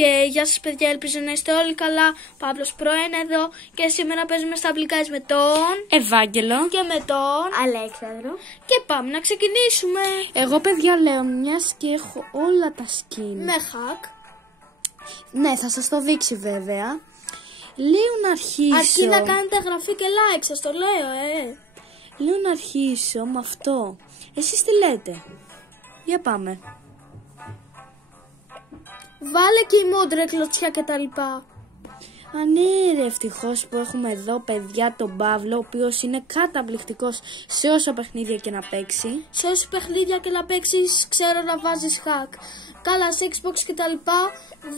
Και γεια σας παιδιά, ελπίζω να είστε όλοι καλά. Παύλος Προ1 εδώ και σήμερα παίζουμε στα αγγλικά με τον Ευάγγελο και με τον Αλέξανδρο. Και πάμε να ξεκινήσουμε. Εγώ παιδιά λέω μιας και έχω όλα τα skin. Με hack. Ναι, θα σας το δείξει βέβαια. Λέω να αρχίσω. Αρκεί να κάνετε εγγραφή και like, σας το λέω Λέω να αρχίσω με αυτό. Εσείς τι λέτε? Για πάμε. Βάλε και η μόντρα, κλωτσιά και τα λοιπά. Ναι ρε, ευτυχώς που έχουμε εδώ παιδιά τον Παύλο, ο οποίος είναι καταπληκτικός σε όσα παιχνίδια και να παίξει. Σε όσα παιχνίδια και να παίξεις ξέρω να βάζεις hack. Καλά, σε Xbox και τα λοιπά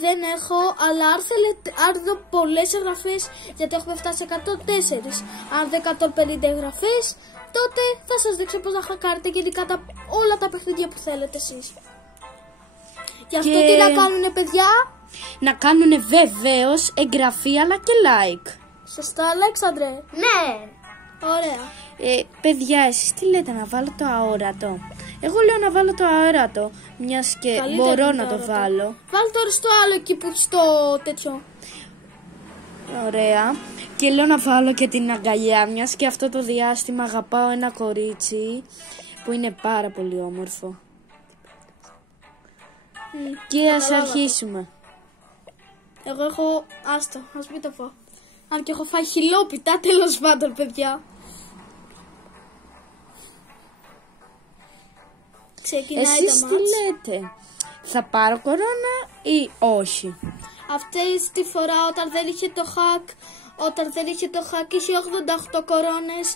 δεν έχω, αλλά αν δω πολλές εγγραφές, γιατί έχουμε φτάσει σε 104. Αν δω 150 εγγραφές, τότε θα σας δείξω πώς να χακάρετε γενικά όλα τα παιχνίδια που θέλετε εσείς. Γι' αυτό τι να κάνουνε παιδιά? Να κάνουνε βεβαίως εγγραφή αλλά και like. Σωστά Αλέξανδρε? Ναι. Ωραία. Παιδιά, εσείς τι λέτε, να βάλω το αόρατο? Εγώ λέω να βάλω το αόρατο, μιας και καλύτερα μπορώ να το βάλω. Βάλω τώρα στο άλλο εκεί που στο τέτοιο. Ωραία. Και λέω να βάλω και την αγκαλιά, μιας και αυτό το διάστημα αγαπάω ένα κορίτσι που είναι πάρα πολύ όμορφο. Και ας αρχίσουμε. Εγώ έχω, άστο, ας μην το πω. Αν και έχω φάει χιλόπιτα, τέλος πάντων παιδιά. Ξεκινάει εσείς το τι μάτς. λέτε, θα πάρω κορώνα ή όχι? Αυτή τη φορά όταν δεν είχε το hack είχε 88 κορώνες,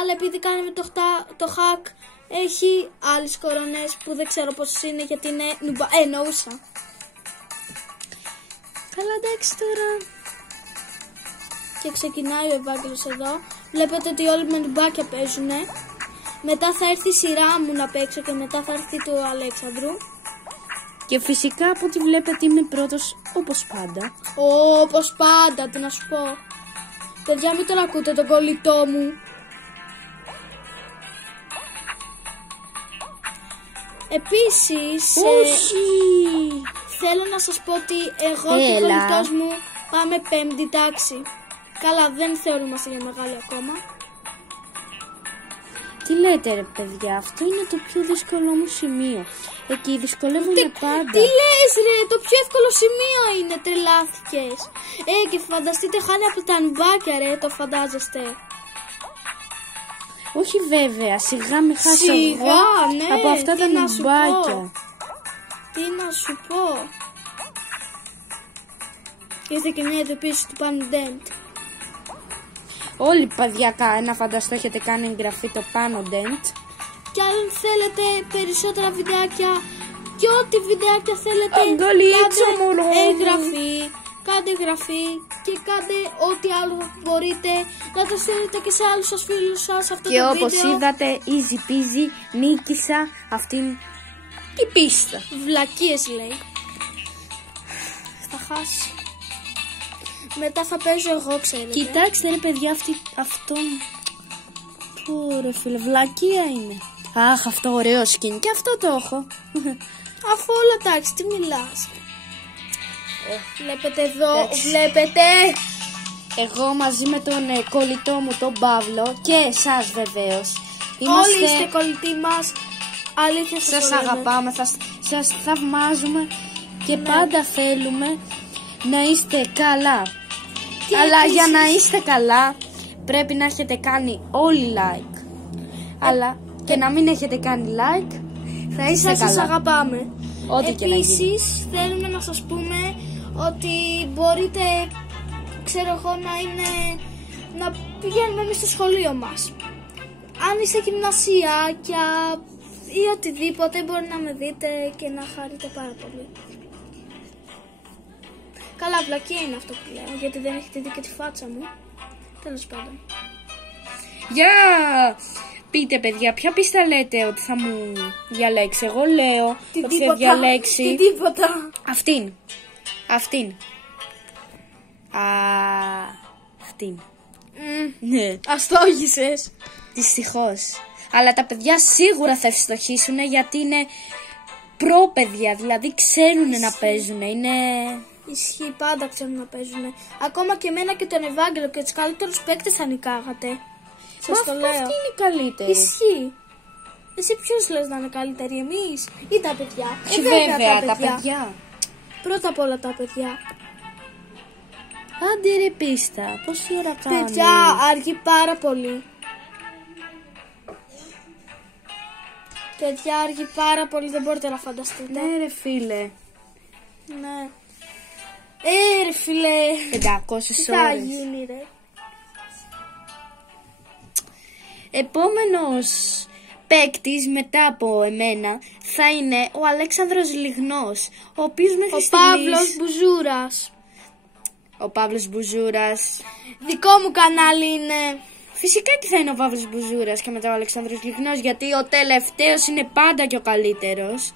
αλλά επειδή κάνει το hack έχει άλλες κορώνες που δεν ξέρω πόσες είναι γιατί είναι εννοούσα. Καλά, εντάξει τώρα. Και ξεκινάει ο Ευάγγελος εδώ. Βλέπετε ότι όλοι με νουμπάκια παίζουνε. Μετά θα έρθει η σειρά μου να παίξω και μετά θα έρθει του Αλέξανδρου. Και φυσικά από ό,τι βλέπετε είμαι πρώτος όπως πάντα. Όπως πάντα, τι να σου πω. Παιδιά, μην τον ακούτε τον κολλητό μου. Επίσης, θέλω να σας πω ότι εγώ και ο κολλητός μου πάμε 5η τάξη. Καλά, δεν θεωρούμαστε για μεγάλη ακόμα. Τι λέτε ρε παιδιά, αυτό είναι το πιο δύσκολο μου σημείο. Εκεί δυσκολεύομαι πάντα. Τι λες ρε, το πιο εύκολο σημείο είναι, τρελάθηκες. Και φανταστείτε χάνει από τα νουμπάκια ρε, το φαντάζεστε? Όχι βέβαια, σιγά μη χάσω εγώ ναι, από αυτά τα νουμπάκια. Τι να σου πω. Ήρθε και μια ειδοποίηση του Pandent. Όλοι παιδιά να φανταστώ έχετε κάνει εγγραφή το Pandent. Και αν θέλετε περισσότερα βιντεάκια και ό,τι βιντεάκια θέλετε, κάντε εγγραφή και κάντε ό,τι άλλο μπορείτε να το στείλετε και σε άλλους σας φίλους σας αυτό και το όπως βίντεο. είδατε easy peasy νίκησα αυτήν την πίστα. Βλακίες λέει. Θα χάσει. Μετά θα παίζω εγώ, ξέρετε. Κοιτάξτε ρε παιδιά, αυτό πω ρε φίλε, βλακεία είναι. Αχ, αυτό ωραίο skin και αυτό το έχω. Αφού όλα εντάξει, τι μιλάς? Βλέπετε εδώ, βλέπετε. Εγώ μαζί με τον κολλητό μου τον Παύλο και εσάς βεβαίως. Όλοι είστε κολλητοί μας. Αλήθεια σας αγαπάμε, σας θαυμάζουμε και πάντα θέλουμε να είστε καλά. Αλλά επίσης, για να είστε καλά πρέπει να έχετε κάνει όλοι like. Αλλά και να μην έχετε κάνει like θα είστε καλά. Σας αγαπάμε. Ό,τι και να γίνει. Επίσης θέλουμε να σας πούμε ότι μπορείτε, ξέρω εγώ, να πηγαίνουμε εμείς στο σχολείο μας. Αν είστε γυμνασιάκια ή οτιδήποτε μπορεί να με δείτε και να χαρείτε πάρα πολύ. Καλά, βλακία είναι αυτό που λέω, γιατί δεν έχετε δει και τη φάτσα μου. Τέλος πάντων. Γεια! Πείτε παιδιά, ποια πίστα λέτε ότι θα μου διαλέξει? Εγώ λέω ότι θα διαλέξει τίποτα. Αυτήν. Αυτήν. Ναι. Αστόγησες. Δυστυχώς. Αλλά τα παιδιά σίγουρα θα ευστοχήσουν γιατί είναι πρόπαιδια, δηλαδή ξέρουν να παίζουν. Είναι... Ισχύει, πάντα ξέρουν να παίζουν. Ακόμα και εμένα και τον Ευάγγελο και τους καλύτερους παίκτες θα νικάγατε. Σας το λέω. Αυτή είναι η καλύτερη. Ισχύει. Εσύ ποιος λες να είναι καλύτεροι, εμείς ή τα παιδιά? Βέβαια, τα παιδιά. Πρώτα απ' όλα τα παιδιά. Άντε ρε πίστα, πόση ώρα κάνει? Παιδιά, αργεί πάρα πολύ. Παιδιά, αργεί πάρα πολύ, δεν μπορείτε να φανταστείτε. Ναι ρε φίλε. Ναι. Ρε φίλε. 500 Τι θα ώρες. γίνει ρε? Επόμενος παίκτης μετά από εμένα θα είναι ο Αλέξανδρος Λιγνός, ο οποίος μέχρι Ο στιγμής... Παύλος Μπουζούρας. Ο Παύλος Μπουζούρας. Δικό μου κανάλι είναι. Φυσικά και θα είναι ο Παύλος Μπουζούρας και μετά ο Αλέξανδρος Λιγνός, γιατί ο τελευταίος είναι πάντα και ο καλύτερος.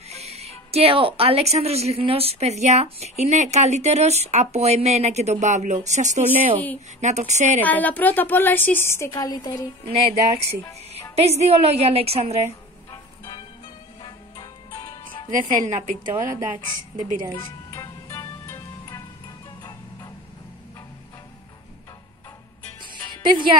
Και ο Αλέξανδρος Λιγνός, παιδιά, είναι καλύτερος από εμένα και τον Παύλο. Σας το λέω, να το ξέρετε. Αλλά πρώτα απ' όλα εσείς είστε καλύτεροι. Ναι, εντάξει. Πες 2 λόγια, Αλέξανδρε. Δεν θέλει να πει τώρα, εντάξει, δεν πειράζει. Παιδιά,